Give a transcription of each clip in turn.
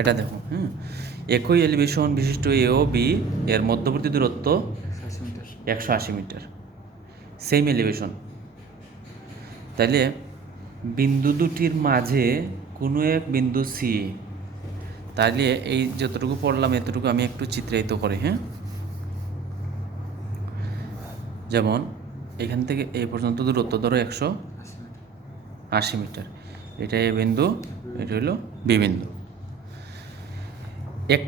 এটা দেখো হ্যাঁ একই এলিভেশন বিশিষ্ট এ ও বি এর মধ্যবর্তী দূরত্ব একশো আশি মিটার। সেম এলিভেশন তাইলে বিন্দু দুটির মাঝে কোনো এক বিন্দু সি তাহলে এই যতটুকু পড়লাম, এতটুকু আমি একটু চিত্রায়িত করি হ্যাঁ? যেমন, এখান থেকে এই পর্যন্ত দূরত্ব ধরো একশো আশি মিটার। এটা এ বিন্দু, এটা হলো বি বিন্দু। এক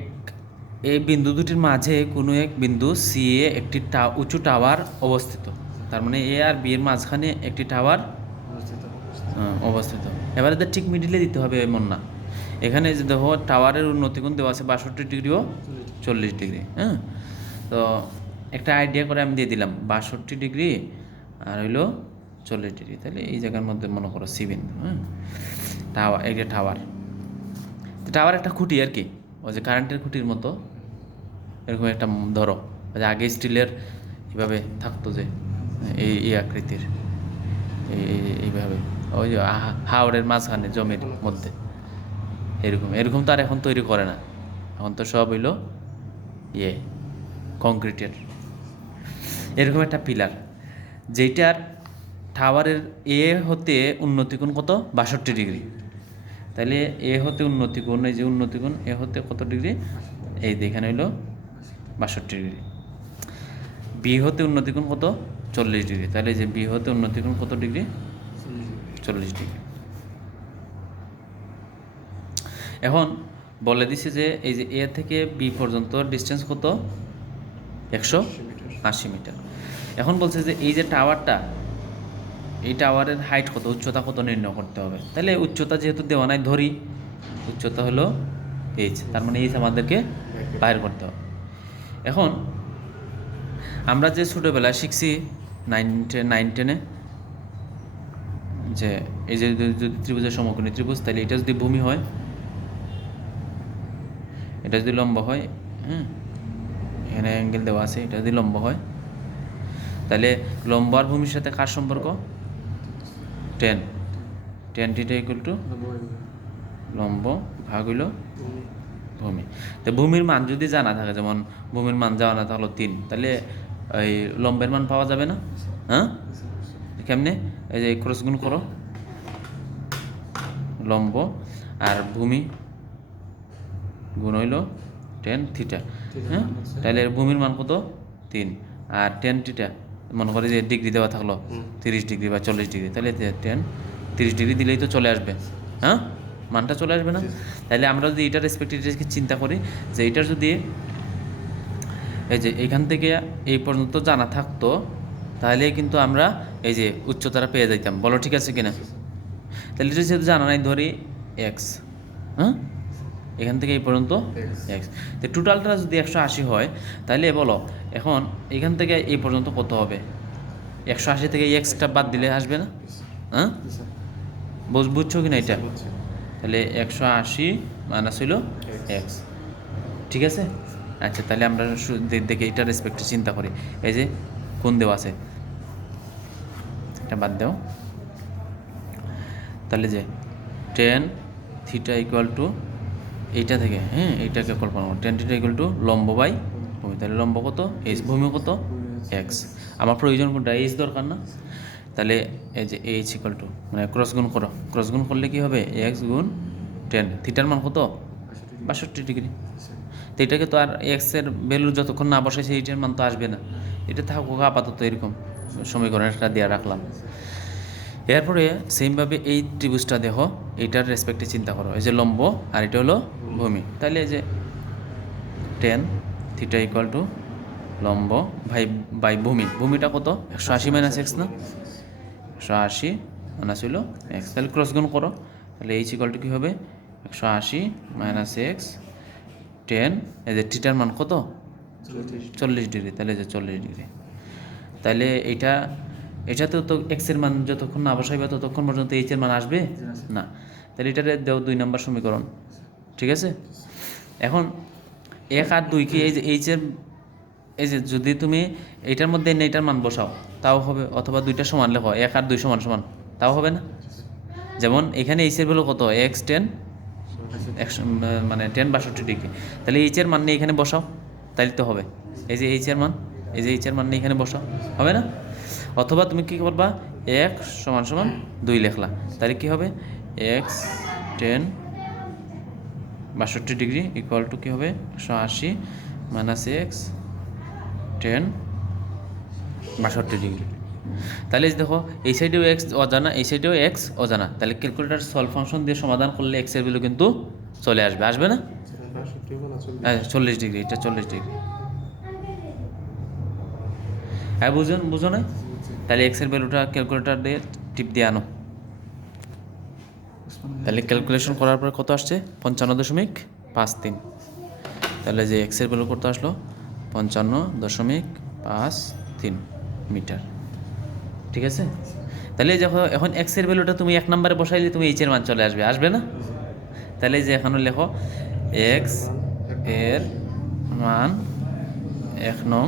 এই বিন্দু দুটির মাঝে কোনো এক বিন্দু সি এ একটি টা উঁচু টাওয়ার অবস্থিত। তার মানে এ আর বি এর মাঝখানে একটি টাওয়ার অবস্থিত। এবারে তো ঠিক মিডিলে দিতে হবে এমন না এখানে যে দেখো টাওয়ারের উন্নতি উন্নতিগুণ দেওয়া আছে? বাষট্টি ডিগ্রিও চল্লিশ ডিগ্রি হ্যাঁ? তো একটা আইডিয়া করে আমি দিয়ে দিলাম। বাষট্টি ডিগ্রি আর হইল চল্লিশ ডিগ্রি। তাহলে এই জায়গার মধ্যে মনে করো সি বিন্দু হ্যাঁ? টাওয়ার এই যে টাওয়ার। টাওয়ার একটা খুঁটি আর কি। ওই যে কারেন্টের খুঁটির মতো, এরকম একটা ধরো। আগে স্টিলের এইভাবে থাকতো যে, এই এই আকৃতির। এই- এই- এইভাবে। ওই যে হাওড়ের মাঝখানে জমির মধ্যে। এরকম এরকম তো আর এখন তৈরি করে না। এখন তো সব হইল ইয়ে কংক্রিটের এরকম একটা পিলার যেটার টাওয়ারের এ হতে উন্নতিকোণ কত? বাষট্টি ডিগ্রি। তাহলে এ হতে উন্নতি উন্নতিকোণ এই যে উন্নতি উন্নতিকোণ এ হতে কত ডিগ্রি? এই যে এখানে হইল বাষট্টি ডিগ্রি। বি হতে উন্নতিকোণ কত? চল্লিশ ডিগ্রি। তাহলে যে বি হতে উন্নতিকোণ কত ডিগ্রি? চল্লিশ ডিগ্রি। এখন বলে দিছে যে এই যে এ থেকে বি পর্যন্ত ডিস্টেন্স কত? একশো আশি মিটার। এখন বলছে যে এই যে টাওয়ারটা এই টাওয়ারের হাইট কত, উচ্চতা কত নির্ণয় করতে হবে। তাহলে উচ্চতা যেহেতু দেওয়া নাই, ধরি উচ্চতা হলো এইচ তার মানে এইচ আমাদেরকে বাইর করতে হবে। এখন আমরা যে ছোটোবেলায় শিখছি নাইন টেন নাইন টেনে যে এই যে যদি- ত্রিভুজের সমকোণী ত্রিভুজ, তাহলে এটা যদি ভূমি হয়, এটা যদি লম্বা হয় হ্যাঁ এখানে অ্যাঙ্গেল দেওয়া আছে, এটা যদি লম্বা হয়, তাহলে লম্ব আর ভূমির সাথে কার সম্পর্ক? Tan. Tan theta equal to লম্ব ভাগ হইল ভূমি। তো ভূমির মান যদি জানা থাকে যেমন ভূমির মান জানা থাকল তিন। তাহলে এই লম্বের মান পাওয়া যাবে না? হ্যাঁ? কেমনে? এই যে ক্রস গুণ করো। লম্ব আর ভূমি গুণ হইল টেন থিটা হ্যাঁ? তাহলে ভূমির মান কত? তিন। আর টেন থিটা মনে করে যে ডিগ্রি দেওয়া থাকল তিরিশ ডিগ্রি বা চল্লিশ ডিগ্রি তাহলে টেন তিরিশ ডিগ্রি দিলেই তো চলে আসবে। হ্যাঁ? মানটা চলে আসবে না? তাহলে আমরা যদি এটার রেসপেক্টিভকে চিন্তা করি যে এটার যদি এই যে এইখান থেকে এই পর্যন্ত জানা থাকতো তাহলে কিন্তু আমরা এই যে উচ্চতাটা পেয়ে যাইতাম। বলো ঠিক আছে কিনা? তাহলে এটা যেহেতু জানা নাই ধরি এক্স হ্যাঁ? এখান থেকে এই পর্যন্ত এক্স তো টোটালটা যদি একশো আশি হয় তাহলে বলো এখন এখান থেকে এই পর্যন্ত কত হবে? একশো আশি থেকে এক্সটা বাদ দিলে আসবে না? হ্যাঁ? বুঝ- বুঝছ কি না এটা? তাহলে একশো আশি মাইনাস হইল এক্স ঠিক আছে? আচ্ছা তাহলে আমরা দেখে এটা রেসপেক্টে চিন্তা করি। এই যে কোন দেওয়া আছে? এটা বাদ দাও। তাহলে যে টেন থিটা ইকুয়াল টু এইটা থেকে হ্যাঁ এইটাকে কল্পনা করো। টেন থিটা ইকুয়াল টু লম্ব বাই ভূমি তাহলে লম্ব কত? এইচ ভূমি কত? এক্স আমার প্রয়োজন কোনটা? এইচ দরকার না? তাহলে এই যে এইচ ইকুয়াল টু মানে ক্রস গুণ করো। ক্রস গুণ করলে কি হবে? এক্স গুণ টেন থিটার মান কত? বাষট্টি ডিগ্রি। তো এটাকে তো আর এক্সের ভ্যালু যতক্ষণ না বসাইছে এইটার মান তো আসবে না। এটা থাকুক, আপাতত এরকম সমীকরণ একটা দিয়ে রাখলাম। এরপরে সেমভাবে এই ত্রিভুজটা দেখো। এইটার রেসপেক্টে চিন্তা করো। এই যে লম্ব আর এটা হলো ভূমি। তাহলে এই যে টেন থিটা ইকুয়াল টু লম্ব ভাই বাই ভূমি। ভূমিটা কত? একশো আশি মাইনাস এক্স না? একশো আশি মাইনাস হইল এক্স তাহলে ক্রস গুণ করো। তাহলে এইচ ইকুয়াল টু কী হবে? একশো আশি মাইনাস এক্স টেন এই যে থিটার মান কত? চল্লিশ ডিগ্রি। তাহলে এই যে চল্লিশ ডিগ্রি। তাহলে এটা এটাতেও তো এক্সের মান যতক্ষণ না বসাইবে ততক্ষণ পর্যন্ত এইচের মান আসবে। না। তাহলে এটারে দেও দুই নম্বর সমীকরণ, ঠিক আছে? এখন এক আর দুই কি এই যে এইচের এই যে যদি তুমি এইটার মধ্যে এনে এইটার মান বসাও, তাও হবে, অথবা দুইটা সমান লেখো, এক আর দুই সমান সমান, তাও হবে না? যেমন এখানে এইচের ভ্যালু কত? এক্স টেন একশো মানে টেন বাষট্টি ডিগ্রি। তাহলে এইচের মান নিয়ে এখানে বসাও তাহলে তো হবে। এই যে এইচের মান, এই যে এইচের মান নিয়ে এখানে বসাও, হবে না? অথবা তুমি কী করবা? এক সমান সমান দুই লেখলা, তাহলে কী হবে? এক্স টেন বাষট্টি ডিগ্রি ইকুয়াল টু কী হবে? একশো আশি মাইনাস এক্স টেন বাষট্টি ডিগ্রি। তাহলে দেখো, এই সাইডেও এক্স অজানা, এই সাইডেও এক্স অজানা। তাহলে ক্যালকুলেটার সলভ ফাংশন দিয়ে সমাধান করলে এক্সের ভ্যালু কিন্তু চলে আসবে। আসবে না? হ্যাঁ চল্লিশ ডিগ্রি, এটা চল্লিশ ডিগ্রি। হ্যাঁ বুঝুন, বুঝো না? তাহলে এক্সের ভ্যালুটা ক্যালকুলেটার দিয়ে টিপ দিয়ে আনো। তাহলে ক্যালকুলেশন করার পর কত আসছে? পঞ্চান্ন দশমিক পাঁচ তিন। তাহলে যে এক্সের ভ্যালু কত আসলো, পঞ্চান্ন দশমিক পাঁচ তিন মিটার। ঠিক আছে? তাহলে যখন এখন এক্সের ভ্যালুটা তুমি এক নম্বরে বসাইলে তুমি এইচের মান চলে আসবে। আসবে না? তাহলে যে এখানে লেখো এক্সের মান এক নং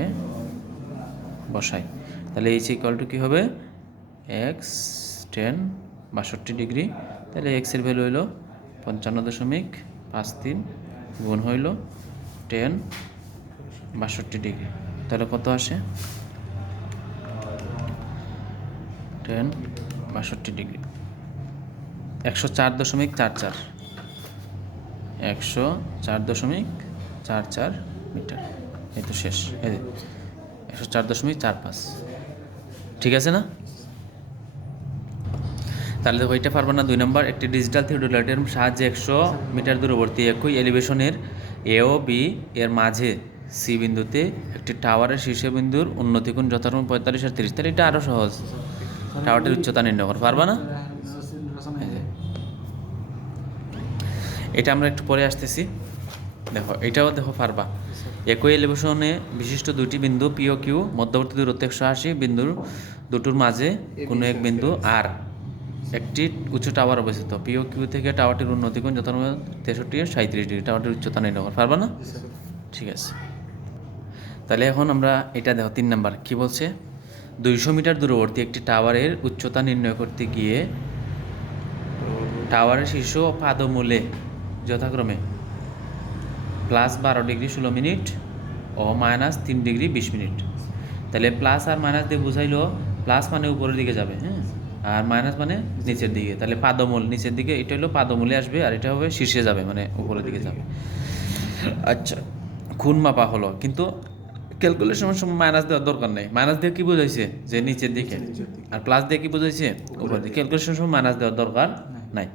এ বসাই। তাহলে এইচ ইকুয়াল টু কী হবে? এক্স টেন বাষট্টি ডিগ্রি। তাহলে এক্সের ভ্যালু হইল পঞ্চান্ন দশমিক পাঁচ তিন গুণ হইল টেন বাষট্টি ডিগ্রি। তাহলে কত আসে? টেন বাষট্টি ডিগ্রি। একশো চার দশমিক চার চার। একশো চার দশমিক চার চার মিটার। এই তো শেষ। একশো চার দশমিক চার পাঁচ। ঠিক আছে না? তাহলে এটা পারব না। দুই নম্বর, একটি ডিজিটাল থিওডোলাইটের সাহায্যে একশো মিটার দূরবর্তী একই এলিভেশনের এ ও বি এর মাঝে সি বিন্দুতে একটি টাওয়ারের শীর্ষ শীর্ষবিন্দুর উন্নতিকোণ যথাক্রমে পঁয়তাল্লিশ আর তিরিশ। তাহলে এটা আরও সহজ। টাওয়ারটির উচ্চতা নির্ণয় করো পারবা না? এটা আমরা একটু পরে আসতেছি। দেখো, এটাও দেখো পারবা। একই এলিভেশনে বিশিষ্ট দুইটি বিন্দু পিও কিউ মধ্যবর্তী দূরত্ব একশো আশি, বিন্দুর দুটোর মাঝে কোনো এক বিন্দু আর একটি উচ্চ টাওয়ার অবস্থিত। পিও কিউ থেকে টাওয়ারটির উন্নতিকোণ যথাক্রমে তেষট্টি সাঁত্রিশ ডিগ্রি টাওয়ারটির উচ্চতা নির্ণয় করো। পারবা না? ঠিক আছে। তাহলে এখন আমরা এটা দেখো তিন নাম্বার। কি বলছে? দুইশো মিটার দূরবর্তী একটি টাওয়ারের উচ্চতা নির্ণয় করতে গিয়ে টাওয়ারের শীর্ষ পাদমূলে যথাক্রমে প্লাস বারো ডিগ্রি ষোলো মিনিট ও মাইনাস তিন ডিগ্রি বিশ মিনিট। তাহলে প্লাস আর মাইনাস দিয়ে বুঝাইলো প্লাস মানে উপরের দিকে যাবে হ্যাঁ? আর মাইনাস মানে নিচের দিকে। তাহলে পাদমূল নিচের দিকে এটা হলো পাদমূলে আসবে আর এটা হবে শীর্ষে যাবে মানে উপরের দিকে যাবে। আচ্ছা খুন মাপা হলো কিন্তু ক্যালকুলেশনের সময় মাইনাস দেওয়ার দরকার নেই। মাইনাস দিয়ে কি বোঝাইছে? যে নিচের দিকে। আর প্লাস দিয়ে কি বোঝাইছে? উপর দিকে। ক্যালকুলেশনের সময় মাইনাস দেওয়ার দরকার নাই।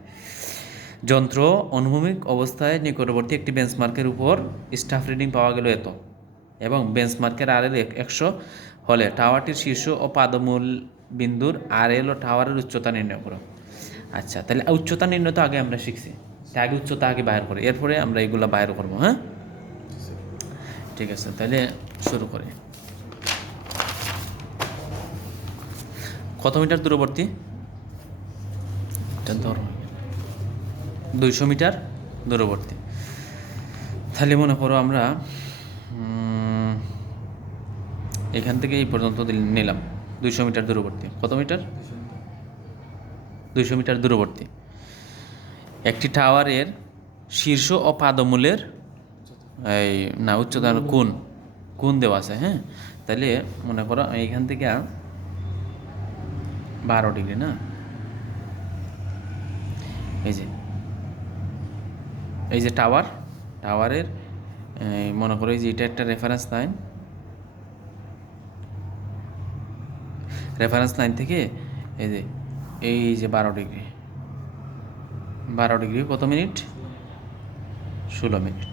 যন্ত্র অনুভূমিক অবস্থায় নিকটবর্তী একটি বেঞ্চমার্কের উপর স্টাফ রিডিং পাওয়া গেল এত। এবং বেঞ্চমার্কের আর একশো হলে টাওয়ারটির শীর্ষ ও পাদমূল বিন্দুর আর এল ও টাওয়ারের উচ্চতা নির্ণয় করো। আচ্ছা তাহলে উচ্চতা নির্ণয় তো আগে আমরা শিখছি। আগে উচ্চতা আগে বাইর করি। এরপরে আমরা এগুলো বাইর করব হ্যাঁ? ঠিক আছে, তাহলে শুরু করি। কত মিটার দূরবর্তী? ধরো। দুইশো মিটার দূরবর্তী। তাহলে মনে করো আমরা এখান থেকে এই পর্যন্ত নিলাম। দুইশো মিটার দূরবর্তী। কত মিটার? দুইশো মিটার দূরবর্তী। একটি টাওয়ারের শীর্ষ ও পাদমূলের, এই, না, উচ্চতার কোন কোন দেওয়া আছে হ্যাঁ? তাহলে মনে করো এইখান থেকে বারো ডিগ্রি, না? এই যে এই যে টাওয়ার, টাওয়ারের মনে করো এই যে এটা একটা রেফারেন্স লাইন রেফারেন্স লাইন থেকে এই যে এই যে বারো ডিগ্রি বারো ডিগ্রি কত মিনিট? ষোলো মিনিট।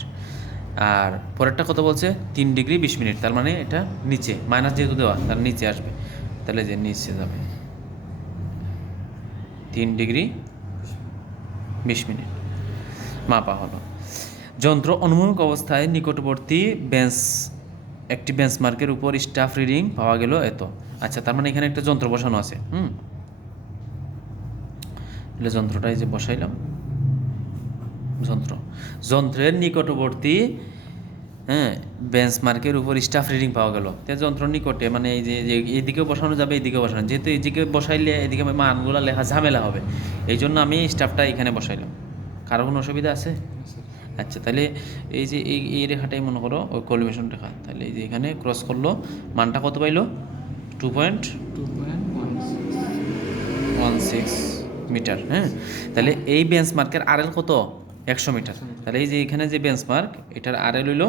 আর পরেরটা কত বলছে? তিন ডিগ্রি বিশ মিনিট। তার মানে এটা নিচে মাইনাস যেহেতু দেওয়া, তার নিচে আসবে। তাহলে যে নিচে যাবে। তিন ডিগ্রি বিশ মিনিট। মাপা হলো। যন্ত্র অনুভূমিক অবস্থায় নিকটবর্তী বেঞ্চ একটি বেঞ্চমার্কের উপর স্টাফ রিডিং পাওয়া গেল এত। আচ্ছা তার মানে এখানে একটা যন্ত্র বসানো আছে, হুম? তাহলে যন্ত্রটা এই যে বসাইলাম, যন্ত্র। যন্ত্রের নিকটবর্তী হ্যাঁ বেঞ্চমার্কের উপর স্টাফ রিডিং পাওয়া গেল। তে যন্ত্র নিকটে মানে এই যে এইদিকেও বসানো যাবে এইদিকে বসানো যেহেতু এইদিকে বসাইলে এদিকে মানগুলো লেখা ঝামেলা হবে, এই জন্য আমি স্টাফটা এখানে বসাইলাম। কারও কোনো অসুবিধা আছে? আচ্ছা তাহলে এই যে, এই এই রেখাটাই মনে করো, ওই কলিমেশন রেখা। তাহলে এই যে এখানে ক্রস করল, মানটা কত পাইলো? Two point one six metre হ্যাঁ? তাহলে এই বেঞ্চ মার্কের আরএল কত? একশো মিটার তাহলে এই যে এখানে যে বেঞ্চ মার্ক এটার আরএল হইল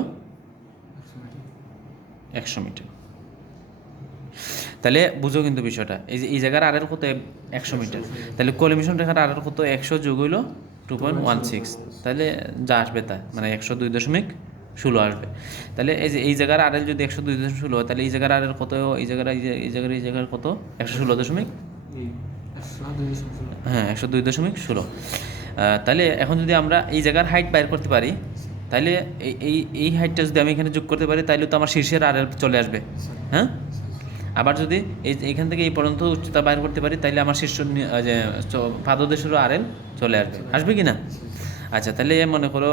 একশো মিটার তাহলে বুঝো কিন্তু বিষয়টা এই যে এই জায়গার আরের কত? একশো মিটার তাহলে কলিমিশন রেখার আরের কত? একশো যোগ হইল টু পয়েন্ট ওয়ান সিক্স তাহলে যা আসবে তা মানে একশো দুই দশমিক ষোলো আসবে। তাহলে এই যে, এই জায়গার আরেল যদি একশো দুই দশমিক ষোলো হয়, তাহলে এই জায়গার আরের কত, এই জায়গার এই জায়গার এই জায়গার কত? একশো ষোলো দশমিক? হ্যাঁ একশো দুই দশমিক ষোলো। তাহলে এখন যদি আমরা এই জায়গার হাইট বাইর করতে পারি, তাহলে এই এই হাইটটা যদি আমি এখানে যোগ করতে পারি, তাহলে তো আমার শীর্ষের আরেল চলে আসবে। হ্যাঁ? আবার যদি এই এখান থেকে এই পর্যন্ত উচ্চতা বাইর করতে পারি, তাহলে আমার শীর্ষ পাদদেশেরও আরেল চলে আসবে। আসবে কি না? আচ্ছা তাহলে মনে করো,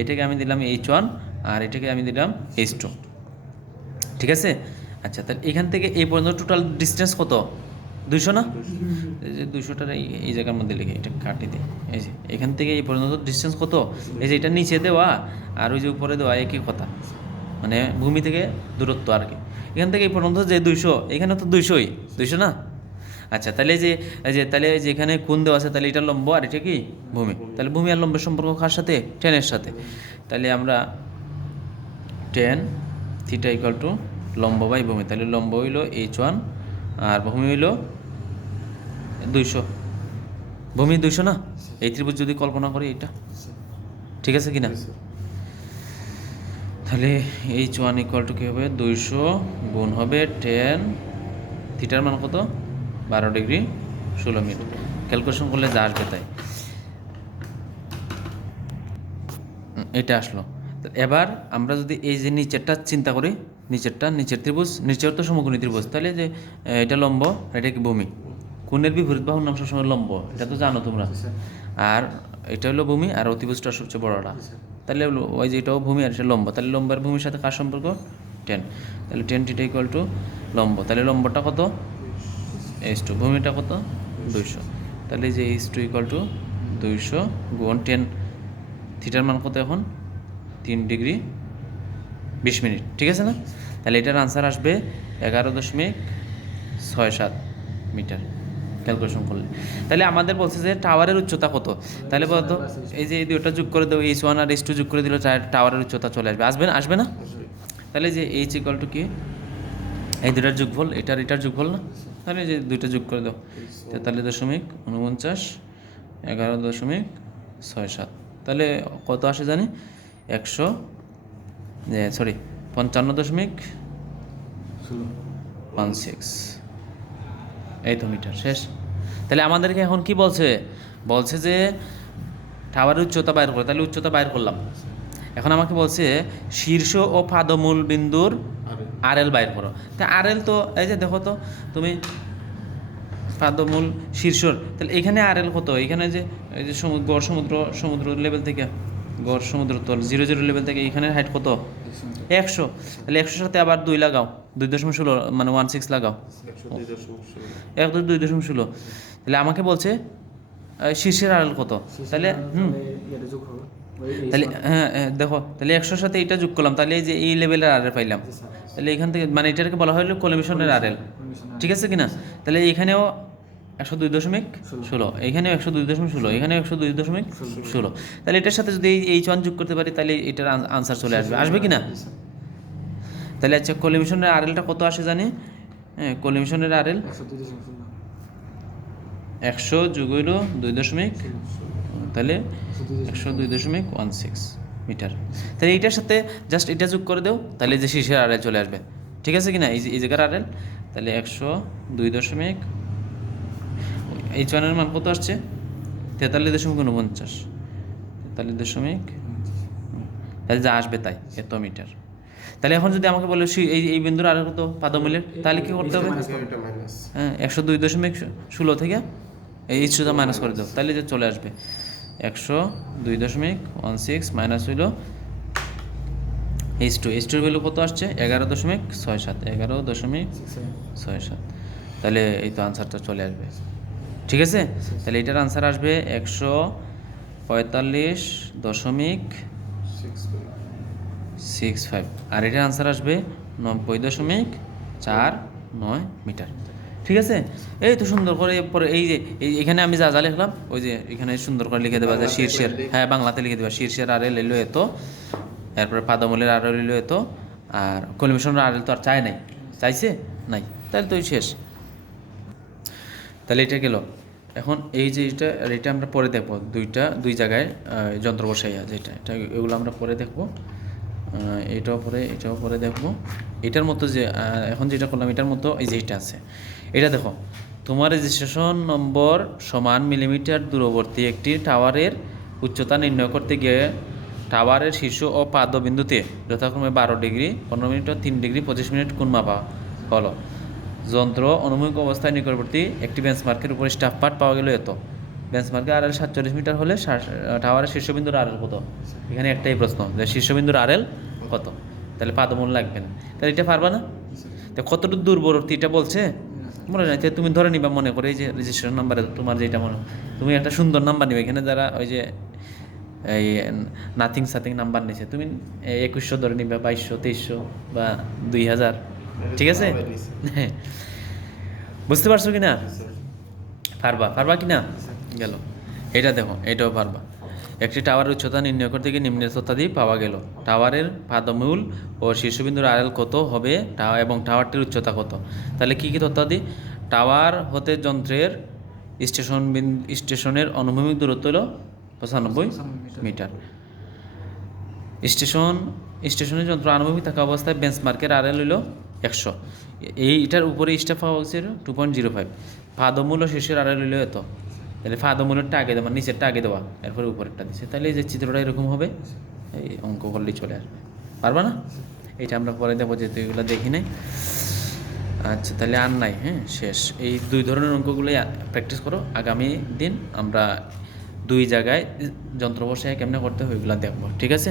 এটাকে আমি দিলাম এইচ ওয়ান আর এটাকে আমি দিলাম এইচ টু ঠিক আছে? আচ্ছা তাহলে এখান থেকে এই পর্যন্ত টোটাল ডিস্টেন্স কত? দুইশো না? এই যে দুইশোটার এই এই জায়গার মধ্যে লিখে এটা কাটি দিই এই যে এখান থেকে এই পর্যন্ত ডিস্টেন্স কত? এই যে এটা নিচে দেওয়া আর ওই যে উপরে দেওয়া একই কথা। মানে ভূমি থেকে দূরত্ব আর কি। এখান থেকে এই পর্যন্ত যে দুইশো এখানে তো দুইশোই। দুইশো না? আচ্ছা তাহলে যে এই যে তাহলে যে এখানে কোন দেওয়া আছে তাহলে এটা লম্ব আর এটা কি? ভূমি। তাহলে ভূমি আর লম্বের সম্পর্ক কার সাথে? ট্রেনের সাথে। তাহলে আমরা টেন থিটা ইকুয়াল টু লম্ব বাই ভূমি। তাহলে লম্ব হইল এইচ ওয়ান আর ভূমি হইল দুইশো। ভূমি দুইশো না? এই ত্রিভুজ যদি কল্পনা করি এটা ঠিক আছে কি না তাহলে এইচ ওয়ান ইকুয়াল টু কী হবে? দুইশো গুণ হবে টেন থিটার মান কত? বারো ডিগ্রি ষোলো মিনিট ক্যালকুলেশন করলে যা আসবে তাই। এটা আসলো। এবার আমরা যদি এই যে নিচেরটা চিন্তা করি নিচেরটা নিচের ত্রিভুজ নিচের তো সমকোণী ত্রিভুজ তাহলে যে এটা লম্ব এটা কি ভূমি? কোণের বিপরীত বাহুর নাম সবসময় লম্ব এটা তো জানো তোমরা। আর এটা হলো ভূমি আর অতিভুজটা সবচেয়ে বড়টা। তাহলে হলো ওই যে এটাও ভূমি আর এটা লম্ব তাহলে লম্বার ভূমির সাথে কার সম্পর্ক? টেন তাহলে টেন টিটা ইকুয়াল টু লম্ব তাহলে লম্বটা কত? এইচ টু ভূমিটা কত? দুইশো। তাহলে এই যে এইচ টু ইকুয়াল টু দুইশো গুণ টেন থিটার মান কত এখন? তিন ডিগ্রি বিশ মিনিট, ঠিক আছে না? তাহলে এটার আনসার আসবে এগারো দশমিক ছয় সাত মিটার ক্যালকুলেশন করলে। তাহলে আমাদের বলছে যে টাওয়ারের উচ্চতা কত? তাহলে বলতো, এই যে এই দুটো যোগ করে দেবো এইচ ওয়ান আর এইচ টু যোগ করে দিলে টাওয়ারের উচ্চতা চলে আসবে। আসবে না? আসবে না? তাহলে যে এইচ ইকুয়াল টু কি? এই দুটার যোগফল, এটার এটার যোগফল না? তাহলে যে দুইটা যোগ করে দাও, তেতাল্লিশ দশমিক উনপঞ্চাশ, এগারো দশমিক ছয় সাত। তাহলে কত আসে জানি? একশো সরি পঞ্চান্ন দশমিক ওয়ান সিক্স এই তো মিটার শেষ। তাহলে আমাদেরকে এখন কি বলছে? বলছে যে টাওয়ারের উচ্চতা বাইর করে তাহলে উচ্চতা বাইর করলাম। এখন আমাকে বলছে শীর্ষ ও পাদমূল বিন্দুর আর এল। বাইর করো। তা আর এল তো এই যে দেখো তো তুমি পাদমূল শীর্ষর তাহলে এখানে আর এল কত? এখানে যে এই যে সমুদ্র গড় সমুদ্র সমুদ্র লেভেল থেকে গড় সমুদ্র তল জিরো জিরো লেভেল থেকে এখানে হাইট কত? একশো। তাহলে একশোর সাথে আবার দুই লাগাও দুই দশমিক ষোলো মানে ওয়ান সিক্স লাগাও। এক দুই দুই দশমিক ষোলো। তাহলে আমাকে বলছে শীর্ষের আড়াল কত? তাহলে হুম। তাহলে হ্যাঁ হ্যাঁ, দেখো তাহলে একশোর সাথে এটা যোগ করলাম তাহলে এই যে এই লেভেলের আড়েল পাইলাম। তাহলে এখান থেকে মানে এটাকে বলা হলো কলিমিশনের আড়েল। Commission ঠিক আছে কিনা? তাহলে এখানেও একশো দুই দশমিক ষোলো। এখানেও একশো দুই দশমিক ষোলো এখানেও একশো দুই দশমিক ষোলো। তাহলে এটার সাথে যদি এই ওয়ান যোগ করতে পারি তাহলে এটার আনসার চলে আসবে। আসবে কি না তাহলে আচ্ছা কলিমিশনের আরএলটা কত আসে জানি? হ্যাঁ কলিমিশনের দশমিক ষোলো। একশো যোগ হইল দুই দশমিক তাহলে একশো দুই দশমিক ওয়ান সিক্স মিটার। তাহলে এইটার সাথে জাস্ট এটা যোগ করে দাও তাহলে যে শীর্ষের আড়েল চলে আসবে। ঠিক আছে কি না এই জায়গার আড়েল তাহলে একশো দুই দশমিক এই চয়নের মান কত আসছে? তেতাল্লিশ দশমিক উনপঞ্চাশ তেতাল্লিশ দশমিক তাহলে যা আসবে তাই এত মিটার তাহলে এখন যদি আমাকে বলে এই এই বিন্দুর আরও কত পাদমূলের তাহলে কি করতে হবে? হ্যাঁ একশো দুই দশমিক ষোলো থেকে এই ইচ্ছুটা মাইনাস করে দাও তাহলে যে চলে আসবে, একশো দুই দশমিক ওয়ান সিক্স মাইনাস হইল এইচ টু এইচ টুর ভ্যালু কত আসছে? এগারো দশমিক ছয় সাত, এগারো দশমিক ছয় সাত। তাহলে এই তো আনসারটা চলে আসবে। ঠিক আছে? তাহলে এটার আনসার আসবে একশো পঁয়তাল্লিশ দশমিক সিক্স ফাইভ আর এটার আনসার আসবে নব্বই দশমিক চার নয় মিটার। ঠিক আছে? এই তো সুন্দর করে পরে এই যে এখানে আমি যা যা লিখলাম ওই যে এখানে সুন্দর করে লিখে দেবা যে শীর্ষের হ্যাঁ বাংলাতে লিখে দেবা শীর্ষের আর এলো এত এরপরে পাদমূলের আর এল এলো এত আর কলিমিশনের আর তো আর চায় নাই। চাইছে? নাই। তাহলে তো শেষ। তাহলে এটা গেল। এখন এই যে এটা এটা আমরা পরে দেখব। দুইটা, দুই জায়গায় যন্ত্র বসাইয়া যেটা, এটা এগুলো আমরা পরে দেখব। এটাও পরে এটাও পরে দেখব। এটার মতো যে এখন যেটা করলাম, এটার মতো এই যে এটা আছে। এটা দেখো, তোমার রেজিস্ট্রেশন নম্বর সমান মিলিমিটার দূরবর্তী একটি টাওয়ারের উচ্চতা নির্ণয় করতে গিয়ে টাওয়ারের শীর্ষ ও পাদবিন্দুতে যথাক্রমে বারো ডিগ্রি, পনেরো মিনিট ও তিন ডিগ্রি, পঁচিশ মিনিট কোন মাপা। হলো যন্ত্র অনুভূমিক অবস্থায় নিকটবর্তী একটি বেঞ্চমার্কের উপরে স্টাফ পার্ট পাওয়া গেল এত। বেঞ্চমার্কে আর এল সাতচল্লিশ মিটার হলে টাওয়ারের শীর্ষবিন্দুর আর এল কত? এখানে একটাই প্রশ্ন, যে শীর্ষবিন্দুর আর এল কত? তাহলে পাদমূল লাগবে না। তাহলে এটা পারবা না? তো কতটুকু দূরবর্তী এটা বলছে? মনে নাই তুমি ধরে নিবা মনে করে এই যে রেজিস্ট্রেশন নাম্বারে তোমার যেটা মনে তুমি একটা সুন্দর নাম্বার নিবে, এখানে যারা ওই যে, এই নাথিং সাথিং নাম্বার নিয়েছে তুমি একুশশো ধরে নিবে, বাইশশো, তেইশশো বা দুই হাজার। ঠিক আছে? বুঝতে পারছ কি না পারবা পারবা কি না গেল। এটা দেখো এটাও পারবা একটি টাওয়ারের উচ্চতা নির্ণয় করতে গিয়ে নিম্নের তথ্যাদি পাওয়া গেল। টাওয়ারের পাদমূল ও শীর্ষবিন্দুর আড়াল কত হবে? এবং টাওয়ারটির উচ্চতা কত? তাহলে কী কী তথ্যাদি টাওয়ার হতে যন্ত্রের স্টেশন স্টেশনের অনুভূমিক দূরত্ব হলো পঁচানব্বই মিটার। স্টেশন স্টেশনের যন্ত্র আনুভূমিক থাকা অবস্থায় বেঞ্চমার্কের আড়াল হইল একশো। এইটার উপরে স্টাফ পাওয়া হচ্ছে টু পয়েন্ট জিরো ফাইভ ফাদমূল ও শীর্ষের আড়াল হইল এত। তাহলে ফাদমূলেরটা আগে দেওয়া নিচেরটা আগে দেওয়া, এরপরে উপরেরটা দিচ্ছে তাহলে এই যে চিত্রটা এরকম হবে, এই অঙ্ক করলেই চলে আসবে। পারবা না? এটা আমরা পরে দেবো যেহেতু এগুলো দেখি নাই। আচ্ছা তাহলে আর নাই হ্যাঁ শেষ। এই দুই ধরনের অঙ্কগুলোই প্র্যাকটিস করো। আগামী দিন আমরা দুই জায়গায় যন্ত্র বসায় কেমনে করতে হয় ওইগুলো দেখব। ঠিক আছে?